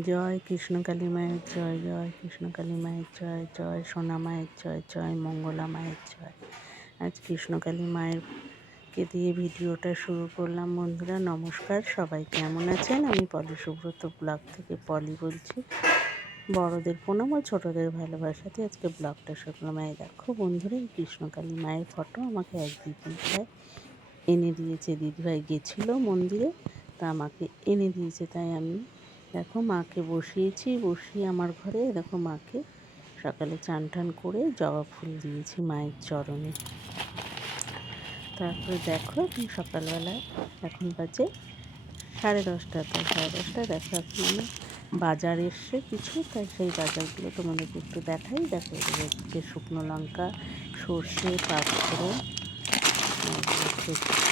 জয় কৃষ্ণকালী মায়ের জয় জয় কৃষ্ণকালী মায়ের জয় জয় সোনা মায়ের জয় জয় মঙ্গলা মায়ের জয়। আজ কৃষ্ণকালী মায়েরকে দিয়ে ভিডিওটা শুরু করলাম বন্ধুরা, নমস্কার। সবাই কেমন আছেন? আমি পলি সুব্রত ব্লগ থেকে পলি বলছি। বড়দের প্রণাম ও ছোটোদের ভালোবাসাতে আজকে ব্লগটা করলাম। এই দেখো বন্ধুরা, এই কৃষ্ণকালী মায়ের ফটো আমাকে এক দিদিভাই এনে দিয়েছে। দিদিভাই গেছিল মন্দিরে, তা আমাকে এনে দিয়েছে, তাই আমি দেখো মাকে বসিয়েছি, বসিয়ে আমার ঘরে দেখো মাকে সকালে চান টান করে জবা ফুল দিয়েছি মায়ের চরণে। তারপরে দেখো এখন সকালবেলা এখন বাজে সাড়ে দশটা, তো সাড়ে দশটা দেখো এখন আমি বাজার এসছে কিছু, তাই সেই বাজারগুলো তোমাদেরকে একটু দেখাই। দেখো হচ্ছে শুকনো লঙ্কা, সর্ষে পাঁচফোড়ন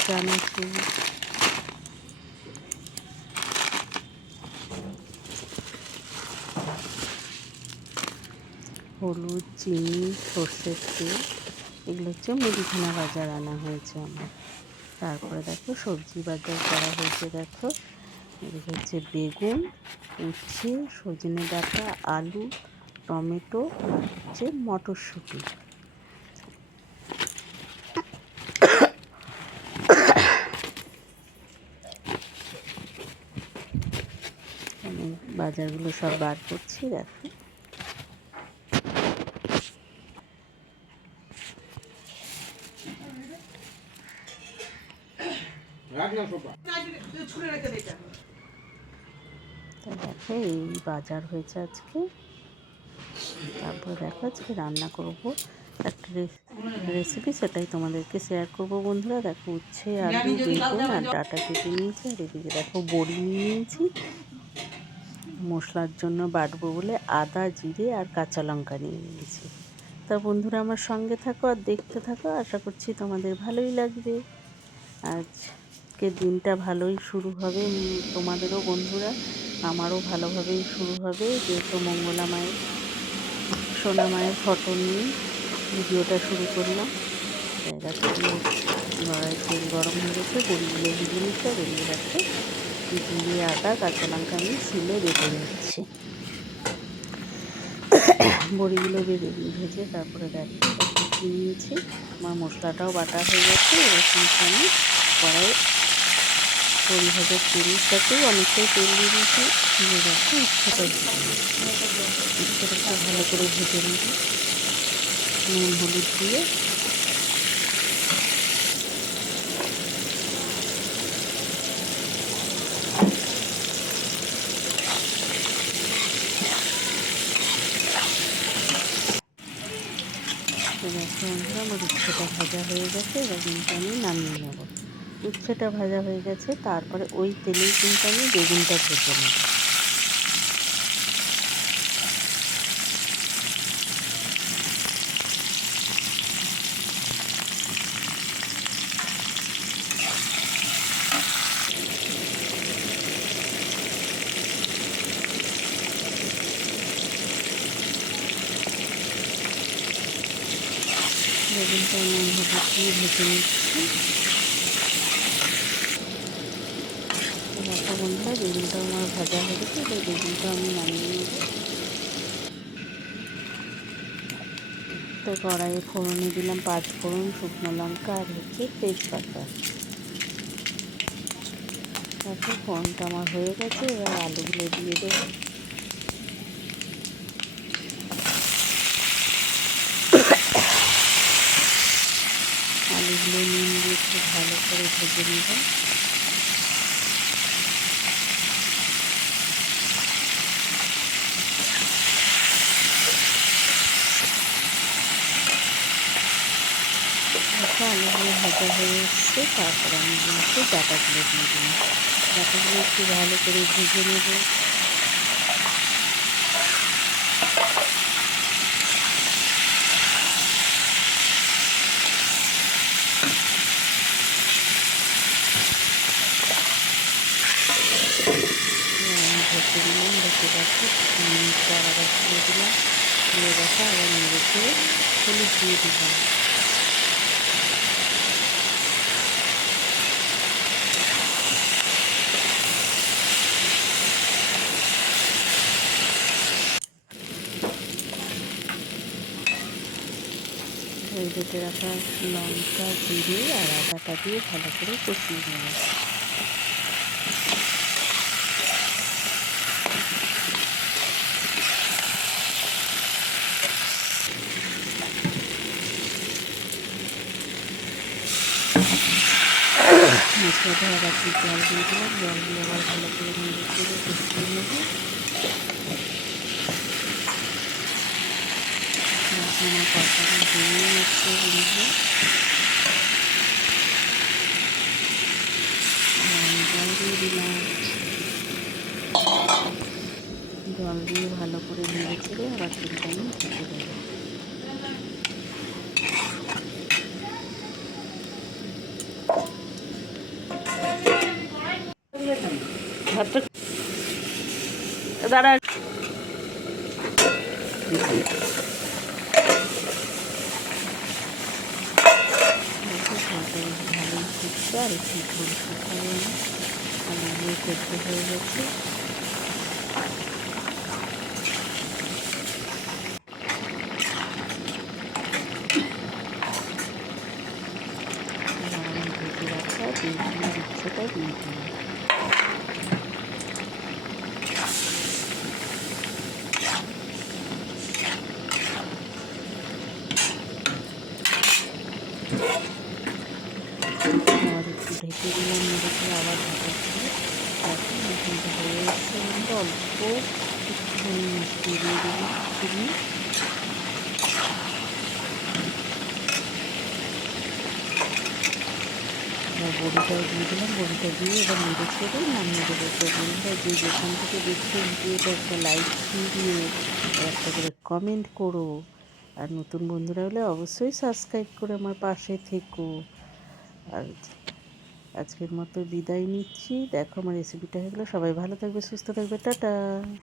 চানাচুর হলুদ, চিনি, সর্ষের তেল, এগুলো হচ্ছে মুদিখানা বাজার আনা হয়েছে আমার। তারপরে দেখো সবজি বাজার করা হয়েছে, দেখো। এদিকে হচ্ছে বেগুন, উচ্ছে, সজনে ডাঁটা, আলু, টমেটো, আর হচ্ছে মটরশুঁটি। বাজারগুলো সব বার করছি, দেখো। দেখো এই বাজার হয়েছে আজকে। তারপর দেখো আজকে রান্না করব। একটা রেসিপি সেটাই তোমাদেরকে শেয়ার করব বন্ধুরা। দেখো উচ্ছে আলু বেগুন আর ডাটা কেটে নিয়েছি। আর এদিকে দেখো বড়ি নিয়ে নিয়েছি। মশলার জন্য বাটবো বলে আদা জিরে আর কাঁচা লঙ্কা নিয়ে নিয়েছি। তা বন্ধুরা আমার সঙ্গে থাকো আর দেখতে থাকো। আশা করছি তোমাদের ভালোই লাগবে। আজকে দিনটা ভালোই শুরু হবে। তোমাদেরও বন্ধুরা, আমারও ভালোভাবেই শুরু হবে। যেহেতু মঙ্গলা মায়ের, সোনা মায়ের ফটো নিয়ে ভিডিওটা শুরু করলাম। লড়াই তেল গরম হয়ে গেছে গড়িগুলো ভিজে নিচ্ছে, বেরিয়ে যাচ্ছে। জিরে আটা কাঁচা লঙ্কা আমি শিলে বেটে নিচ্ছি। বড়িগুলো বেড়ে ভেজে তারপরে দেখো নিয়েছি। আমার মশলাটাও বাটা হয়ে গেছে, এবার কিন্তু আমি কড়াই বড়ি ভাজার তেলটাতেও অনেকটাই তেল দিয়ে দিয়েছি। দিয়ে রাখছি ইচ্ছাটা ইচ্ছাটা ভালো করে ভেজে নেব। নুন, হলুদ দিয়ে। দেখো আমার উচ্ছেটা ভাজা হয়ে গেছে, এবার কিন্তু আমি নামিয়ে নেব। উচ্ছেটা ভাজা হয়ে গেছে। তারপরে ওই তেলেই কিন্তু আমি বেগুনটা ভেজে নেব। বেগুনটা নুন হলুদ ভেজে নিচ্ছি দেখো বন্ধুরা বেগুনটা আমার ভাজা হয়ে গেছে এবার বেগুনটা আমি নামিয়ে নেব। তো কড়াইয়ে ফোড়নে দিলাম পাঁচ ফোড়ন, শুকনো লঙ্কা আর হচ্ছে তেজপাতা। তারপর ফোড়নটা আমার হয়ে গেছে, এবার আলুগুলো দিয়ে দেবো। আলুগুলো নুন দিয়ে একটু ভালো করে ভেজে নেব। দেখো আলুগুলো ভাজা হয়ে এসছে তারপর আমি কিন্তু ডাটাগুলো দিয়ে দিলাম ডাটাগুলো একটু ভালো করে ভেজে নেব ঢেকে দিলাম ঢেকে রাখি মিনিটটা আবার দিয়ে দিলাম দিয়ে রাখা আবার নেড়ে চেড়ে হলুদ দিয়ে দিলাম বেটে রাখা লঙ্কা, জিরে আর আদাটা দিয়ে ভালো করে কষিয়ে নেব মশলাটা আবার জল দিয়ে দিলাম। জল দিয়ে আবার ভালো করে চেড়ে কষিয়ে নেব। আমার কষানো হয়ে যাচ্ছে বন্ধুরা আমি জল দিয়ে দিলাম জল দিয়ে ভালো করে নেড়ে চেড়ে আবার দেবো ভাতটা দাঁড়া ভালোই ফুটছে আর একটু ঝোল না ভালোভাবে সেদ্ধ হয়ে গেছে রাখা বেগুনের উচ্ছেটা দিয়ে দিলাম আবার একটু ঢেকে দিলাম মেরেছে আবার ঢাকা দিয়ে এখন কিন্তু হয়ে এসছে কিন্তু অল্প একটুখানি মিষ্টি দিয়ে দিলাম চিনি এবার বড়িটাও দিয়ে দিলাম, বড়িটা দিয়ে এবার নেড়ে ছেড়ে নামিয়ে দেবো তো বন্ধুরা যে যেখান থেকে দেখছেন ভিডিওটা একটা লাইক দিয়ে একটা করে কমেন্ট করো। আর নতুন বন্ধুরা হলে অবশ্যই সাবস্ক্রাইব করে আমার পাশে থেকো। আর আজকের মতো বিদায় নিচ্ছি। দেখো আমার রেসিপিটা হয়ে গেলো। সবাই ভালো থাকবে, সুস্থ থাকবে। টাটা।